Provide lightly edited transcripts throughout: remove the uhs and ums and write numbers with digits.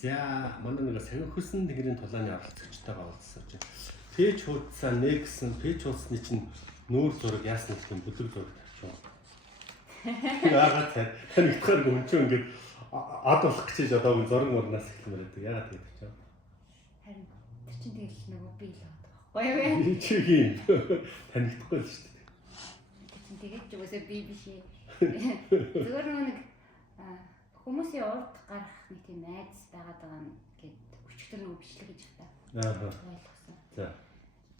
За манай нэг Савихсан тэнгэрийн тулааны оролцогчтойгоо уулзсан чинь пэйж хуудсаа нэгсэн пэйж хуудсны чинь нүүр зураг яасан гэх юм бүлэг зураг тавьчихсан. Яагаад тань ихтгэр гүнчөө ингээд ад болох гэж одоо зураг мөрнөөс эхлэмээр байдаг. Яагаад тийм ч юм. Харин тэр чинь тэгэл нөгөө би л байгаа байхгүй юу? Чи хин танихдаггүй л шүү дээ. Тэр чинь тэгээд ч үгүйсээ би биш ээ. Зүгээр нэг хүмүүсийн урд гарах нэг тийм айдас байгаад байгаа нь гээд өчтөр нөгөө бичлэг хийж та. Ойлгосон. За.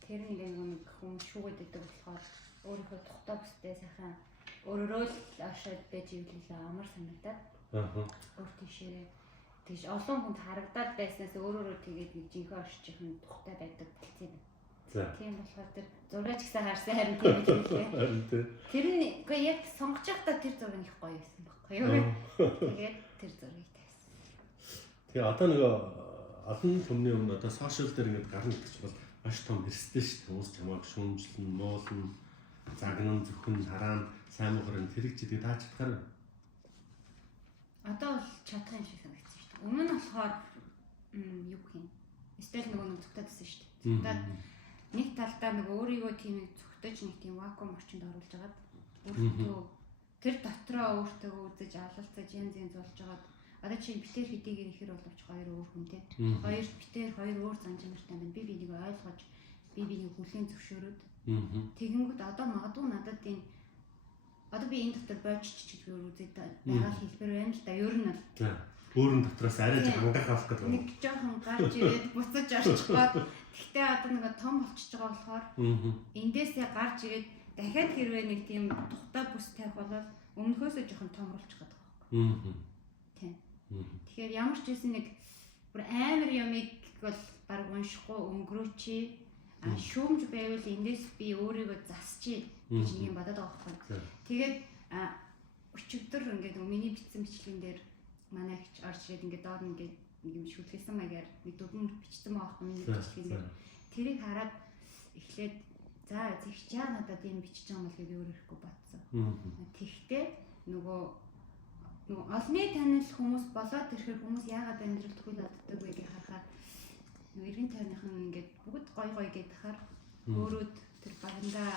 Тэр нэг хүмүүс шүүгээд байдаг болохоор өөрийнхөө тухтай бүстэй сайхан өөрөөрөө л ашаад байж ивэл амар санагдаад. Өөр тийшээ тэгж олон хүнд харагдаад байснаас өөрөөрөө тэгээд нэг жинхэнэ орчихын тухтай байдаг болцсон. За. Тийм болохоор тэр зураач гэсэн харсан харин тийм л лээ. Тэр нь үгүй яг сонгож байхдаа тэр зураг их гоё байсан байхгүй юу? Тэгээд тэр зургийг тавьсан. Тэгээ одоо нөгөө олон хүмүүний өмнө одоо сошиал дээр ингээд гарна гэж бол маш том эрсдэл шүү дээ. Хүмүүс чамайг шүүмжлэн, муулна, загнан, зөвхөн хараана, сайн мухрын тэрэг чи тэгээ таач чадхаар. Одоо бол чадах юм шиг санагдсан шүү дээ. Өмнө нь болохоор юу гэх юм? Эсвэл нөгөө зүгтаадсэн шүү дээ. Зүгтаад нэг талдаа нөгөө өөрийгөө тийм зүгтэж нэг тийм вакуум орчинд оруулж агаад өөртөө тэр дотроо өөртөө үзэж алалцаж янз янз болж агаад одоо чи битэр хэдийгээр ихэр боловч хоёр өөр хүнтэй. Хоёр битэр хоёр өөр занж нартай байна. Би бинийг ойлгож би бинийг хүлээн зөвшөөрөөд тэгэнгүүт одоо магадгүй надад энэ одоо би энэ дотор бойчч гэж би үзээд байгаа хэлбэр байна л да. Ер нь л өөрөн дотроос арай жоохон ангаахах гэдэг. Нэг жоохон гарч ирээд буцаж орчихгоод гэхдээ одоо нэг том болчихж байгаа болохоор эндээсээ гарч ирээд дахиад хэрвээ нэг тийм тухтай бүс тавих бол өмнөхөөсөө жоохон томруулчих гээд байгаа байхгүй. Тийм. Тэгэхээр ямар ч байсан нэг бүр амар ямиг бол баг уншихгүй өнгөрөөчи шүүмж байвал эндээс би өөрийгөө засчи гэж нэг юм бодоод байгаа байхгүй. Тэгээд өчигдөр ингээд миний бичсэн бичлэгэн дээр манай ихч орж ирээд ингээд доор ингээд нэг юм шүлгээсэн маягаар нэг дүрмэн бичсэн байгаа юм миний бичлэгэн дээр. Тэрийг хараад эхлээд за зэгч яа надад ийм бичиж байгаа юм бол гэж өөр ирэхгүй бодсон. Тэгтээ нөгөө олны танил хүмүүс болоод тэрхэр хүмүүс яагаад амьдралд хөл оддог вэ гэж харахаар нөгөө эргэн тойрныхан ингээд бүгд гой гой гэдэг хахаар өөрөөд тэр багандаа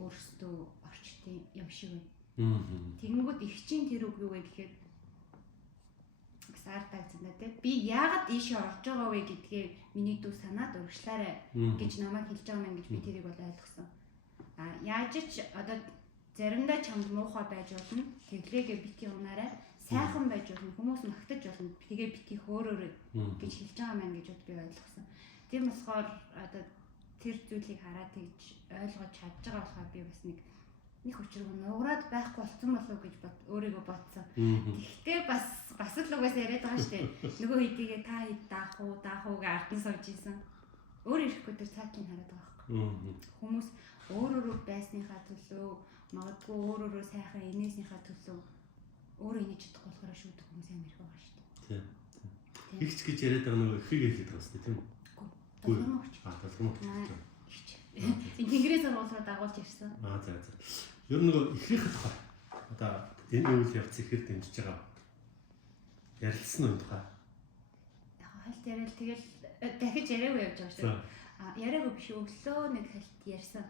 өөрсдөө орчтын юм шиг байна. Тэгэнгүүт их чинь тэр үг юу вэ гэхээр сартаг зэнэ тэ би яагаад ийшээ орж байгаа вэ гэдгээ миний дүү санаад урагшлаарай гэж намайг хэлж байгаа юм гэж би тэрийг бол ойлгосон. Яаж ч одоо заримдаа чамд муухай байж болно. Тэглээгээ бити унаарай. Сайхан байж болно. Хүмүүс магтаж болно. Тэгээ бити хөөрөөрэй гэж хэлж байгаа маань гэж би ойлгосон. Тийм болохоор одоо тэр зүйлийг хараад тэгж ойлгож чадж байгаа болохоор би бас нэг өчрөг нуураад байхгүй болсон болов уу гэж өөрийгөө бодсон. Гэхдээ бас л угаас яриад байгаа шүү дээ. Нөгөө хэдийгээ та хэд даах уу гэж ардын сууж ийсэн. Өөр ирэхгүй тэр цаатлыг хараад байгаа байхгүй. Хүмүүс өөрөөрөө байсныхаа төлөө магадгүй өөрөөрөө сайхан инээснийхаа төлөө өөрөө инээж чадахгүй болохоор шүүдэг хүмүүс амар их байгаа шүү дээ. Тийм. Ихч гэж яриад байгаа нөгөө ихийг хэлээд байгаа шүү дээ тийм үү? Толгомогч. Толгомогч. Тэнгэрээс оруулаад дагуулж ирсэн. За. Ер нь нөгөө ихрийн тухай одоо энэ үйл явц ихэр дэмжиж байгаа. Ярилцсан уу энэ тухай? Яг хальт яриад тэгэл дахиж яриагүй явж байгаа шүү дээ. Яриагүй биш өглөө нэг хальт ярьсан.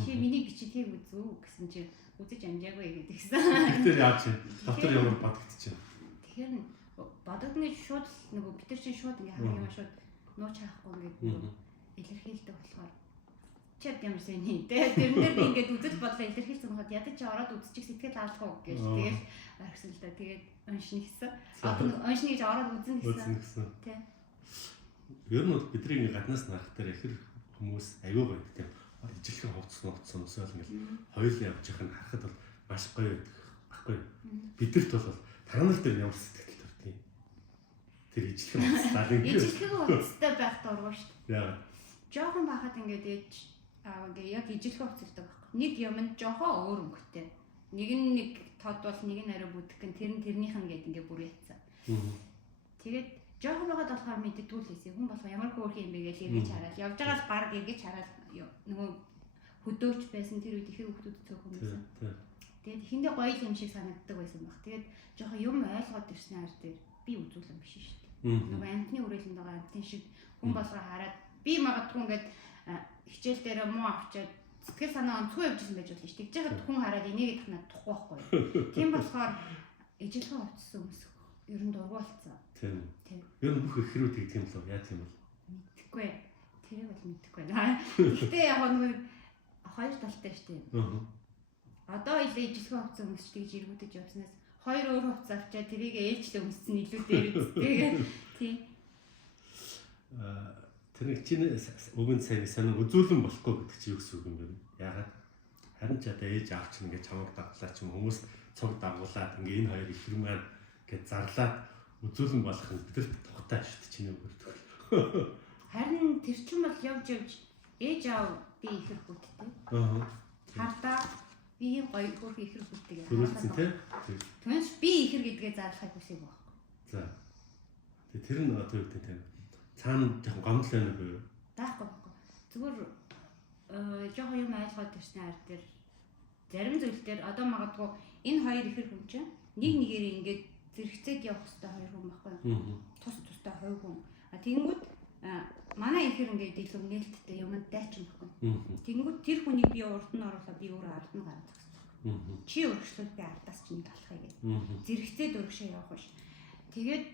Чи миний бичлэгийг үзүү гэсэн чи үзэж амжаагүй гэдэгсэн. Тэгэхээр яа чи доктор ямар бодогдчих. Тэгэхээр бодогдны шууд нөгөө битэр чинь шууд ингээ хамгийн юм шууд нууч хаахгүй ингээ илэрхийлдэг болохоор чи ямар сайн тэ тэрнээр ингээд үзэл бодлоо илэрхийлсэн боход ядаж чи ороод үзчих сэтгэл алах уу гэж тэгэл орхисон л да. Тэгээд уншина гэсэн. Одоо уншина гэж ороод үзэн гэсэн. Тэ. Ер нь бол бидний гаднаас нарах дээр ихэр хүмүүс аюу гоё тийм ижилхэн хувцсан өсөөл ингээл хоёулаа явж байхыг харахад бол маш гоё байдаг баггүй. Бидэрт бол та нар дээр ямар сэтгэл төрдгийг тэр ижилхэн хувцсаар ингээд ижилхэн хувцтай байх дургуй шүү дээ. Яа. Жохон бахад ингээд ээж ингээ яг ижилхэн хувцалдаг байхгүй. Нэг юм нь жохон өөр өнгөтэй. Нэг нь нэг тод бол нэг нь арай бүдэх гэн тэр нь тэрнийх нь гээд ингээ бүр яцсан. Тэгээд жохон байгаад болохоор мэддэггүй л хэсэг. Хүн болох ямар хөөрх юм бэ гэж эргэж хараад явж байгаа л баг эргэж хараад нөгөө хөдөөч байсан тэр үед ихэр хүмүүс цөөхөн байсан. Тэгээд ихэндээ гоё юм шиг санагддаг байсан баг. Тэгээд жоохон юм ойлгоод ирсэн ар дээр би үзүүлэн биш шүү дээ. Нөгөө амтны үрээлэнд байгаа амтны шиг хүн болгоо хараад би магадгүй ингээд хичээл дээр муу авчаад сэтгэл санаа онцгүй явжсэн байж болно шүү. Тэгж яхад хүн хараад энийг их надад тухгүй байхгүй. Тийм болохоор ижилхэн хувцсан хүмүүс ер нь дургу болцсон. Тийм. Ер нь бүх ихрүүд гэдэг юм лөө яа тийм бол. Мэдхгүй. Тэрийг бол мэдхгүй байна. Гэхдээ яг нэг хоёр талтай шүү дээ. Одоо илээ ижилхэн хувцсан хүмүүс тэгж эргүүдэж явснаас хоёр өөр хувц авчаад тэрийг ээлжлээ өмссөн илүү дээр үзтээ. Тийм. Тэр нэг чинь өгөн сайн санаа үзүүлэн болохгүй гэдэг чи юу гэсэн үг юм бэ? Яагаад харин ч одоо ээж аав чинь ингээд чамд даглаа ч юм хүмүүс цог дагуулад ингээ энэ хоёр ихэр маань гэж зарлаад үзүүлэн болох нь бидэрт тухтай шүү дээ чиний өгөрдөг. Харин тэр чинь бол явж ээж аав би ихэр бүттэй. Хардаа би гоё хөрх ихэр бүттэй гэж харсан тийм. Түүнээс би ихэр гэдгээ зарлахыг хүсэв байхгүй. За. Тэр нь одоо юу гэдэг тийм. Цаана жоохон гомдол байна уу? Даахгүй. Зүгээр жоохон юм ойлгоод ирсэн ард дээр зарим зүйл дээр одоо магадгүй энэ хоёр ихэр хүн чинь нэг нэгээр ингээд зэрэгцээд явах хэрэгтэй хоёр хүн байхгүй. Тус тустай хоёр хүн. Тэгэнгүүт манай ихэр ингээд илүү нээлттэй юмд дайчин байхгүй. Тэгэнгүүт тэр хүнийг би урд нь оруулаад би өөрөө ард нь гараад зогссон. Чи өргөшлөл би ардаас чинь талахыг гэдэг. Зэрэгцээд өргөшөө явах биш. Тэгээд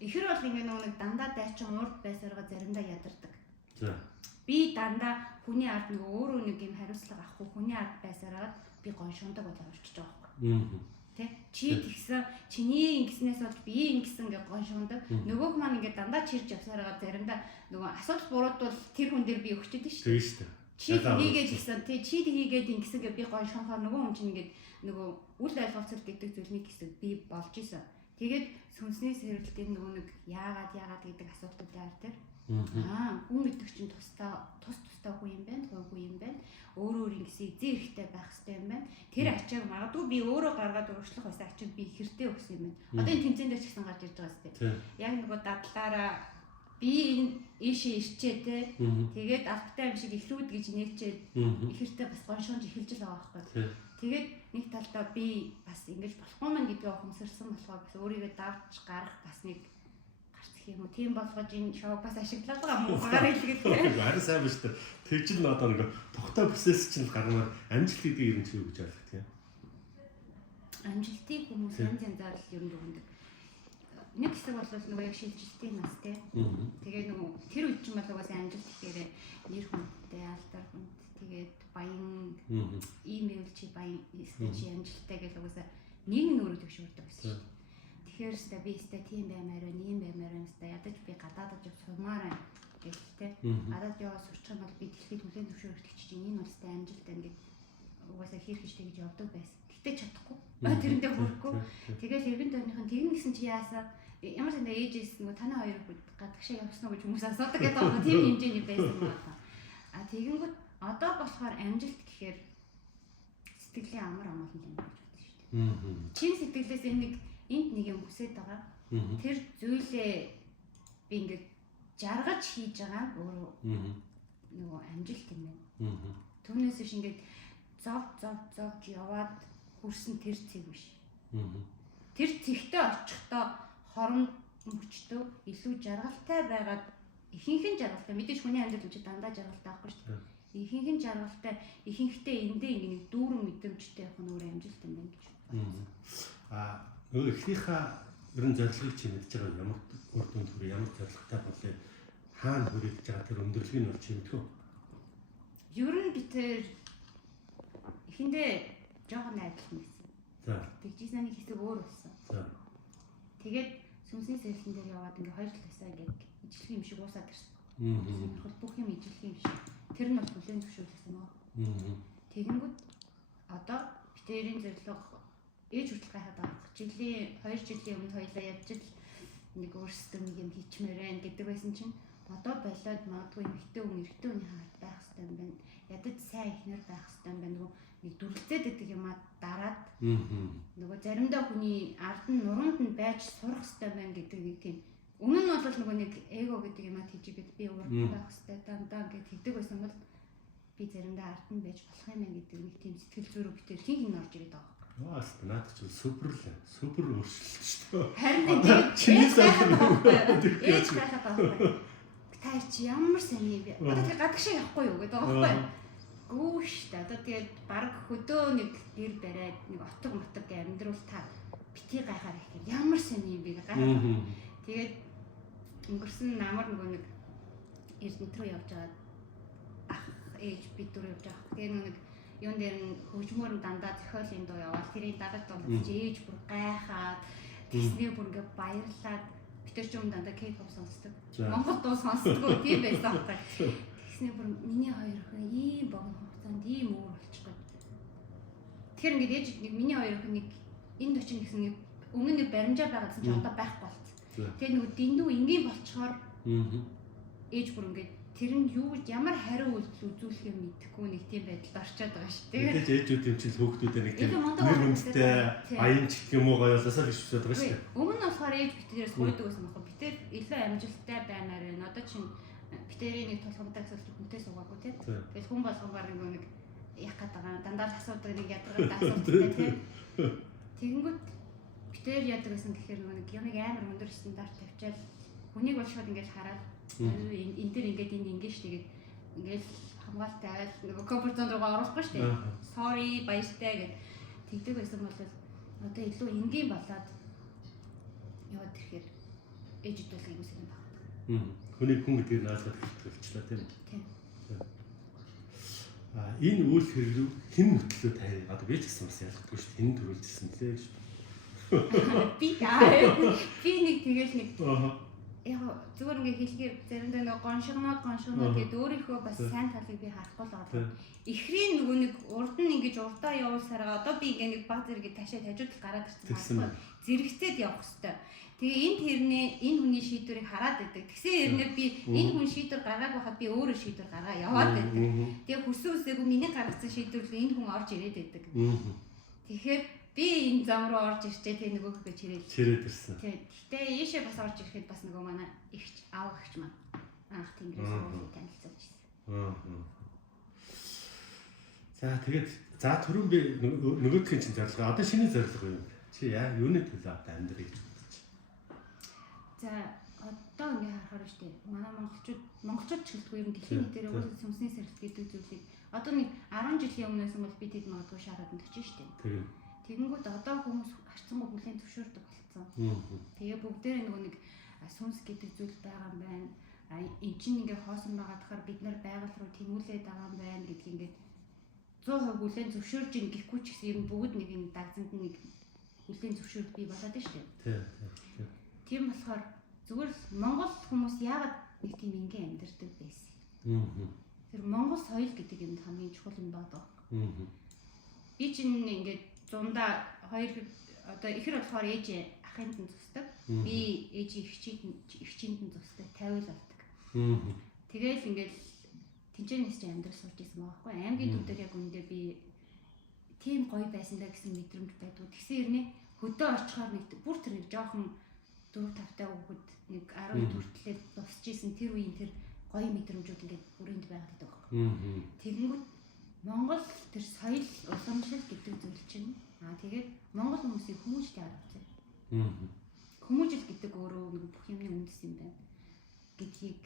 ихэр бол ингээд нэг дандаа дайчин урд байсараа заримдаа ядардаг. За. Би дандаа хүний ард нэг өөрөө нэг юм хариуцлага авахгүй хүний ард байсараад би гоншондог болоо орчиж байгаа байхгүй. Тэ чи тэгсэн чиний ингэснээс болж би ингэсэн гэж гоншондог. Нөгөөх маань ингээд дандаа чирж явсараа заримдаа нөгөө асуудал буруудвал тэр хүн дээр би өгчөд шүү дээ. Тийм шүү дээ. Чи тгийгээд гисэн тий чи тгийгээд ингэсэн гэж би гоншонхоор нөгөө хүн чинь ингээд нөгөө үл ойлголцол гэдэг зүйлний хэсэг би болж исэн. Тэгээд сүнсний сэргэлтийн нөгөө нэг яагаад гэдэг асуудлуудын ард дээр хүн гэдэг чинь тустай хүн юм байна, хувь юм байна. Өөр ингэсэн эзэн эрэхтэй байх хэрэгтэй юм байна. Тэр ачааг магадгүй би өөрөө гаргаад урагшлах байсан ачааг би хэртэй өгсөн юм байна. Одоо энэ тэмцээнд ч гэсэн гарч ирж байгаа сте. Яг нөгөө дадлаараа би энэ ийшээ ирчээ те. Тэгээд албатай юм шиг ихлүүд гэж нээчээд ихэртэй бас гоншоонж эхэлж байгаа байхгүй. Тэгээд нэг талдаа би бас ингэж болохгүй маань гэдгээ ухамсарсан болохоор бас өөрийгөө давж гарах бас нэг юм уу тийм болгож энэ шоу бас ашиглаад байгаа муугаар хэлгээд харин сайн биш үү тэгж л одоо нэг тогтоо процесс чинь гармаар амжилт гэдэг юм чи юу гэж ойлгох тийм амжилтыг хүмүүс янзаар л юм дүгнэдэг нэг хэсэг бол нөгөө яг шилжилтийн нас тий тэгээ нөгөө тэр үед чинь бол угаасаа амжилт гэхээр нэр хүндтэй алдар хүнд тэгээд баян имэйл чи баян чи амжилттай гэж угаасаа нэг нь өөрөө төвшөрдөг гэсэн шүү. Тэгэхээр ста би ста тийм баймаар байна, ийм баймаар байна ста ядаж би гадаадд явж сумаар байна гэх тээ. Гадаад яваа сурчих юм бол би дэлхийд хүлээн зөвшөөрөлтөж чинь энэ бол ста амжилт байна гэж угаасаа хийх гэж тэгж явдаг байсан. Гэтэ чадахгүй. Тэрэндээ хүрэхгүй. Тэгэл эргэн тойрныхан тэгнэ гэсэн чи яасан? Ямар ч нэг ээжээс нөгөө танай хоёр гадагшаа явсан уу гэж хүмүүс асуудаг гэдэг байгаа. Тийм хэмжээний байсан байна. Тэгэнгүүт одоо болохоор амжилт гэхээр сэтгэлийн амар амгалан юм гэж бодсон шүү дээ. Чин сэтгэлээс энд нэг юм хүсэж байгаа. Тэр зүйлээ би ингээд жаргаж хийж байгаа өөрөө нөгөө амжилт юм байна. Түүнээс биш ингээд зовж яваад хүрсэн тэр цэг биш. Тэр цэгтээ очихдоо хорон мөчтөө илүү жаргалтай байгаад ихэнх нь жаргалтай мэдээж хүний амьдрал гэж дандаа жаргалтай байхгүй шүү дээ. Ихэнх нь жаргалтай ихэнхдээ эндээ ингээд дүүрэн мэдрэмжтэй явах нь өөрөө амжилт юм байна гэж байна. Нөгөө эхнийхээ ерөн зорилгыг чи мэдж байгаа ямар үр дүнд хүрээ ямар зорилготой болоо хаана хүрээлж байгаа тэр өндөрлөгийг нь чи мэдэх үү? Ер нь би тэр эхэндээ жоохон найдалсан байсан. За. Тэгжсэн нэг хэсэг өөр болсон. За. Тэгээд сүнсний сэргэлтэн дээр яваад ингээ хоёр талаасаа ингээ ижлэх юм шиг уусаад ирсэн. Бүх юм ижлэх юм шиг. Тэр нь бол хүлээн зөвшөөрсөн мөн. Тэгэнгүүт одоо битэрийн зорилго ээж хүртэл гайхаад байгаа. 2 жилийн өмнө хоёлаа явж л нэг өөрсдөө нэг юм хийчмээр байна гэдэг байсан чинь одоо болоод магадгүй эмэгтэй хүн эрэгтэй хүний хавьд байх хэрэгтэй юм байна. Ядаж сайн ихнэр байх хэрэгтэй юм байна. Нөгөө нэг дүрлцээд байдаг юмаа дараад нөгөө заримдаа хүний ард нь нуруунд нь байж сурах хэрэгтэй юм байна гэдэг нэг тийм өмнө нь бол нөгөө нэг эго гэдэг юмаа хийжгээд би урд байх хэрэгтэй дандаа ингээд хийдэг байсан бол би заримдаа ард нь байж болох юм байна гэдэг нэг тийм сэтгэл зүйрөө битэр хин орж ирээд байгаа. Наад чи супер өөрчлөлт шүү дээ. Харин тэгээд ээж байхад байхгүй. Та чи ямар сони юм бэ? Одоо тэгээд гадагшаа явахгүй юу гэдэг байгаа байхгүй. Гүүш та одоо тэгээд баг хөдөө нэг гэр бариад нэг отог мотог амьдруул та бити гайхаар их ямар сони юм бэ гайхаад. Тэгээд өнгөрсөн намар нэг Эрдэнэт рүү явж байгаа ах ээж бид дөрөв явж байгаа. Тэгээд нэг юун дээр нь хөгжмөр дандаа зохиолын дуу яваад тэрийг дагаж дуулж ээж бүр гайхаад тэсний бүр ингээ баярлаад битэр ч юм дандаа K-pop сонсдог. Монгол дуу сонсдоггүй тийм байсан байхгүй. Тэсний бүр миний хоёр охин ийм богино хугацаанд ийм өөр болчихгоо. Тэгэхээр ингээд ээж нэг миний хоёр охин нэг энд очин гэсэн нэг өмнө нэг баримжаа байгаадсан чи одоо байхгүй болцсон. Тэгээ нэг дэндүү энгийн болчоор ээж бүр ингээд тэр нь юу ямар хариу үйлдэл үзүүлэх юм мэдэхгүй нэг тийм байдалд орчоод байгаа шүү дээ. Тэгээд ээжүүд юм чил хөөхтүүдээ нэг тийм нэр хүндтэй аян ч гэх юм уу гоёлосоо гэж бодож байгаа шүү дээ. Өмнө нь болохоор ээж битээрээс хойдог байсан байхгүй. Битээр илүү амжилттай баймаар байна. Одоо чинь битээрийн нэг тулгамтай гэсэн хүнтэй суугаагүй тийм. Тэгээд хүн болгонгаар нэг яах гээд байгаа. Дандаа асуудаг нэг ядаргатай асуудалтай тийм. Тэгэнгүүт битээр яадаг гэсэн гэхээр нэг юмыг амар өндөр стандарт тавьчаал хүнийг болшоод ингэж хараад энэ дээр ингээд ингэж тэгээд ингээд хамгаалтай аваад нөгөө комфорт зон руу оруулахгүй шүү дээ. Sorry баяртай гэд тэгдэг байсан бол одоо илүү энгийн болоод яваад ирэхээр ээжд бол юм шиг байна. Хүний хүн гэдгийг наалгаад хэлчихлаа тийм. Тийм. Энэ үйл хэрэг хэн хөтлөө тань одоо би ч гэсэн бас ялахгүй шүү дээ. Хэн төрүүлжсэн лээ гэж. Би нэг тэгэл нэг яг зүгээр ингээ хэлгээр заримдаа нэг гоншигноод тэгээд өөрийнхөө бас сайн талыг би харахгүй л байгаа. Эхрийн нөгөө нэг урд нь ингэж урдаа явуулсараа одоо би ингээ нэг баг зэрэг ташаа хажуудал гараад ирсэн. Зэрэгцээд явах хэвээр. Тэгээ энэ тэрнээ энэ хүний шийдвэрийг хараад байдаг. Тэгсэн хэрнээ би энэ хүн шийдвэр гаргааг байхад би өөрөө шийдвэр гаргаа яваад байдаг. Тэгээ хүссэн үсээгүй миний гаргасан шийдвэрлээ энэ хүн орж ирээд байдаг. Тэгэхээр би энэ зам руу орж ирчээ тэгээ нөгөөхөө чирээд ирсэн. Тийм. Гэтэ ийшээ бас орж ирэхэд бас нөгөө манай ихч аав ихч маань анх тэнгэрээс уулын танилцуулж ирсэн. За тэгээд түрүүн би нөгөөдхийн чинь зорилго. Одоо шинэ зорилго юу? Чи яа юуны төлөө одоо амьдрыг гэж бодож байна? За одоо ингээ харахаар шүү дээ. Манай монголчууд ч гэлтгүй юм дэлхийн нийтээр өөрсдөө сүнсний сэрэлт гэдэг зүйлийг одоо нэг 10 жилийн өмнөөс бол бид хэд магадгүй шаарад өгч шүү дээ. Тэгэнгүүт одоо хүмүүс харцангуй бүлээн зөвшөөрдөг болсон. Тэгээ бүгдээр нөгөө нэг сүнс гэдэг зүйл байгаа юм байна. Энд чинь ингээ хоосон байгаа дахаар бид нар байгаль руу тэмүүлээд байгаа юм байна гэдгийг ингээд 100% бүлээн зөвшөөрж ин гэхгүй ч гэсэн юм бүгд нэг энэ дагзанд нэг бүлээн зөвшөөрд бий болоод байна шүү дээ. Тийм болохоор зүгээр л Монгол хүмүүс яагаад нэг тийм ингийн амьдардаг байсан. Тэр Монгол соёл гэдэг юм хамгийн чухал юм байна. Би чинь ингээд зундаа хоёр одоо ихэр болохоор ээж ахынд нь зусдаг. Би ээжийн эгчинд нь зусдаг, 50 л авдаг. Тэгээл ингээл тэнцэнэс чи амьдрал сууж исэн байгаа байхгүй. Аймгийн төвдөр яг үндэ би тийм гоё байсан даа гэсэн мэдрэмж байдгүй. Тэгсэн хэрнээ хөдөө очихоор нэг бүр тэр нэг жоохон 4-5 хүүхэд нэг 10 хүртлээр босч исэн тэр үеийн тэр гоё мэдрэмжүүд ингээд бүрээнд байгаад байдаг байхгүй. Тэгэнгүүт Монгол тэр соёл уламжлал гэдэг зүйл чинь тэгээд Монгол хүмүүсийн хүмүүжлтэй харагдсан. Хүмүүжил гэдэг өөрөө нэг бүх юмны үндэс юм байна гэдгийг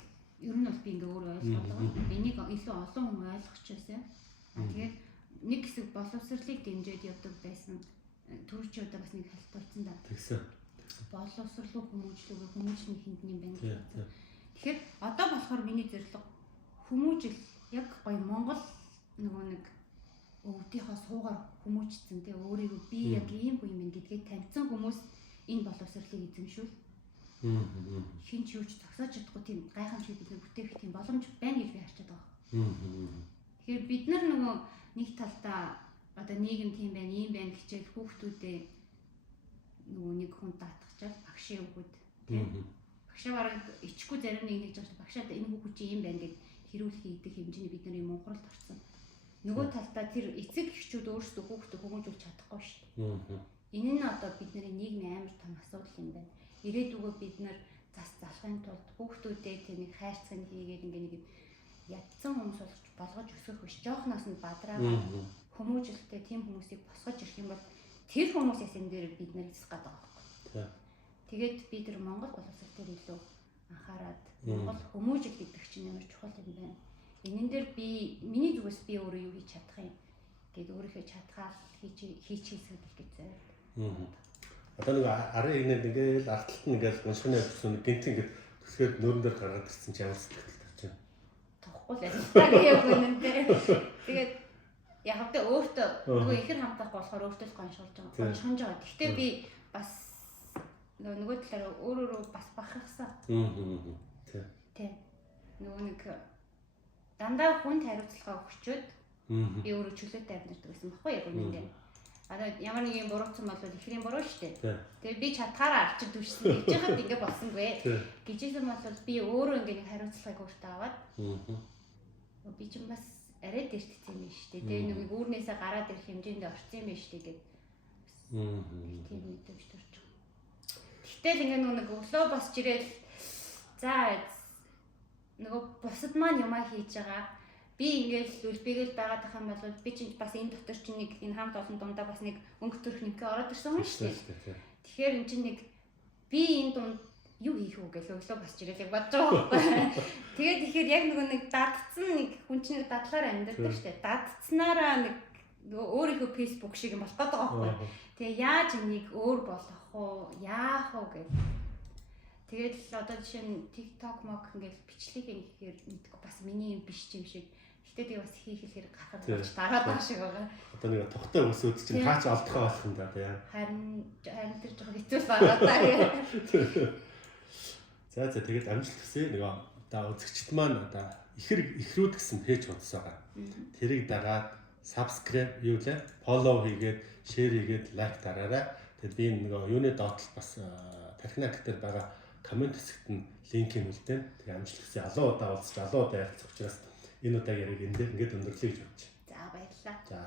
ер нь бол би ингээ өөрөө ойлгоод байгаа. Энийг илүү олон хүн ойлгочихсон. Тэгээд нэг хэсэг боловсролыг дэмжиж явдаг байсан. Түрүүч удаа бас нэг халтурсан да. Тэгсэн. Боловсрол хүмүүжлүүгээ хүмүүжлийн хиндэн юм байна гэсэн. Тэгэхээр одоо болохоор миний зорилго хүмүүжил яг гоё Монгол нөгөө нэг өвдийнхөө суугаар хүмүүжсэн те өөрийгөө би яг ийм хүн юм гэдгийг таньсан хүмүүс энэ боловсролыг эзэмшүүл. Хин ч юу ч зогсоож чадахгүй тийм гайхамшиг бид бүтээх тийм боломж байна гэж би харчаад байгаа. Тэгэхээр бид нар нөгөө нэг талдаа одоо нийгэм тийм байна, ийм байна гэчээл хүүхдүүдээ нөгөө нэг хүн даатгачаал багшийн өгөөд тийм багшаа бараг ичгүй зарим нэг жаач багшаад энэ хүүхд чи ийм байна гэд хэрүүлэх хийдэг хэмжээний бидний Монголд орсон. Нөгөө талдаа тэр эцэг эхчүүд өөрсдөө хүүхдээ хүмүүжүүлж чадахгүй шүү дээ. Энэ нь одоо бидний нийгмийн амар том асуудал юм байна. Ирээдүгөө бид нар зас залахын тулд хүүхдүүдээ тэр нэг хайрцаг хийгээд ингээ нэг ядсан хүмүүс болгож өсгөх биш. Жоохноос нь бадраагаад хүмүүжлэлтэй тийм хүмүүсийг босгож ирэх юм бол Тэр хүмүүсээс энэ дээр бид нэр хэлэх гээд байгаа байхгүй. Тийм. Тэгээд би тэр Монгол боловсрол дээр илүү анхаарад Монгол хүмүүжил гэдэг чинь ямар чухал юм бэ? Энэн дээр би миний зүгээс би өөрөө юу хийж чадах юм гэд өөрийнхөө чадхаал хийчихсэд их гэж заяа. Одоо нэг арын игнэд ингээл арталт нь ингээл уншихны явуулсан гинт ингээд төсгээд нөрөн дээр гаргаад ирсэн чи ямар сэтгэл тавьж байна? Тохгүй л ажиллаа яг үнэн дээр. Тэгээд яг тэ өөртөө нөгөө ихэр хамтах болохоор өөртөө л гоншуулж байгаа. Гоншонж байгаа. Гэхдээ би бас нөгөө талаараа өөрөө бас бахархсан. Тийм. Нөгөө нэг дандаа хүнд хариуцлага өгчөөд би өөрөө чөлөөтэй амьдардаг гэсэн баггүй яг үнэн дээр. Одоо ямар нэг юм бурууцсан бол ихрийн буруу шүү дээ. Тэгээ би чадхаараа арчид дүрсэн гэж яхад ингэ болсонгүй. Гэжсэн бол би өөрөө ингэ нэг хариуцлагыг өөртөө аваад би ч бас арай дэртгсэн юм шүү дээ. Тэгээ нэг үүрнээсээ гараад ирэх хэмжээнд орсон юм байна шүү дээ гэд. Тийм мэдээж төрж байгаа. Гэтэл ингэ нэг өглөө босч ирээл за нөгөө бусад маань юмаа хийж байгаа. Би ингээл үлбэгээл байгаад байх юм бол би чинь бас энэ дотор чинь нэг энэ хамт олон дундаа бас нэг өнгө төрх нэмхээ ороод ирсэн юм шүү дээ. Тэгэхээр эн чинь нэг би энэ дунд юу хийх үү гэж өглөө босч ирээд яг бодож байгаа байхгүй. Тэгээд тэгэхээр яг нэг дадцсан нэг хүн чинь дадлаар амьдардаг шүү дээ. Дадцнараа нэг өөрийнхөө фейсбુક шиг юм болох гэдэг байгаа байхгүй. Тэгээ яаж энийг өөр болгох уу, яах уу гэж. Тэгээд л одоо жишээ нь TikTok мог ингээл бичлэг хийхээр мэдгүй бас миний юм биш юм шиг. Гэтэ би бас хийх хэрэг гарахад болж дараад байгаа шиг байгаа. Одоо нэг тухтай өсөөд чинь таач олдохоо болох юм да тийм. Харин тэр жоо хэцүү байгаа даа. За тэгээд амжилт хүсье. Нөгөө одоо үзэгчд маань одоо ихрүүд гэсэн пэйж хуудас байгаа. Тэрийг дагаад subscribe юу лээ? Follow хийгээд, share хийгээд, like дараарай. Тэгээд би нөгөө юуны доотлол бас тархина гэтэр байгаа комент хэсэгт нь линкийг үлдээн. Тэгээ амжилт хүсье. Алуу удаа уулзч, алуу удаа ярилцах учраас энэ удаагийн яриг энэ дээр ингээд өндөрлөе гэж бодчих. За баярлалаа. За